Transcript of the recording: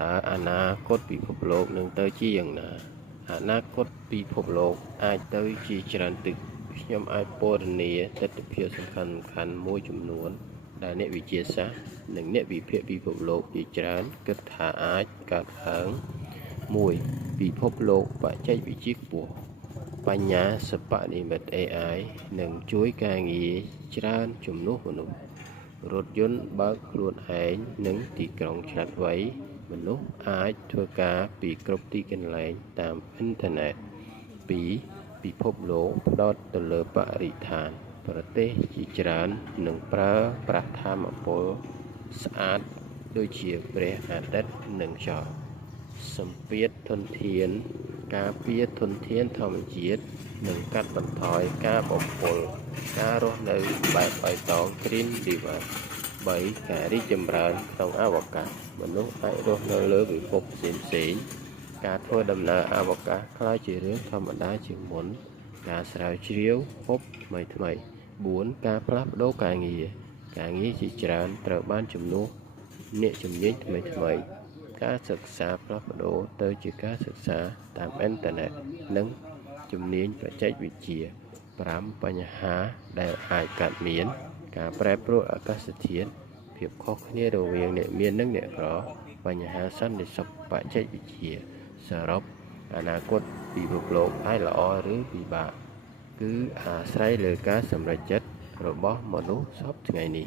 តើអនាគតពិភពលោកនឹងទៅជាយ៉ាងណាអនាគតពិភពលោកអាចទៅជាច្រើនទិសខ្ញុំអាចពណ៌នាទិដ្ឋភាពសំខាន់មួយចំនួនដែលអ្នកវិទ្យាសាស្ត្រនិងអ្នកវិភាគពិភពលោកជាច្រើនគិតថាអាចកើតឡើង1ពិភពលោកបច្ចេកវិទ្យាខ្ពស់បញ្ញាសិប្បនិម្មិត AI នឹងជួយការងារច្រើនជំនួសមនុស្សរថយន្តបើកខ្លួនឯងនិងទីក្រុងឆ្លាតវៃមនុស្សអាចធ្វើការពីគ្រប់ទីកន្លែងតាមអ៊ីនធឺណិត2ពិភពលោកផ្ដោតទៅលើបរិស្ថានប្រទេសជាច្រើននឹងប្រើប្រាស់ថាមពលស្អាតដូចជាព្រះអាទិត្យនិងខ្យល់សម្ពាធធនធានការពារធនធានធម្មជាតិនិងកាត់បន្ថយការបំពុលការរស់នៅបែបបៃតង Green River 3ការរីកចម្រើនក្នុងអវកាសមនុស្សអាចរស់នៅលើពិភពផ្សេងៗការធ្វើដំណើរអវកាសក្លាយជារឿងធម្មតាជាងមុនការស្រាវជ្រាវភពថ្មី4ការផ្លាស់ប្ដូរការងារជាច្រើនត្រូវបានជំនួសអ្នកជំនាញថ្មីការសិក្សាផ្លាស់ប្ដូរទៅជាការសិក្សាតាមអ៊ីនធឺណិតនិងជំនាញបច្ចេកវិទ្យា5បញ្ហាដែលអាចកើតមានការប្រែប្រួលអាកាសធាតុភាពខុសគ្នារវាងអ្នកមាននិងអ្នកក្របញ្ហាសន្តិសុខបច្ចេកវិទ្យាសរុបអនាគតពិភពលោកអាចល្អឬពិបាកគឺអាស្រ័យលើការសម្រេចចិត្តរបស់មនុស្សសពថ្ងៃនេះ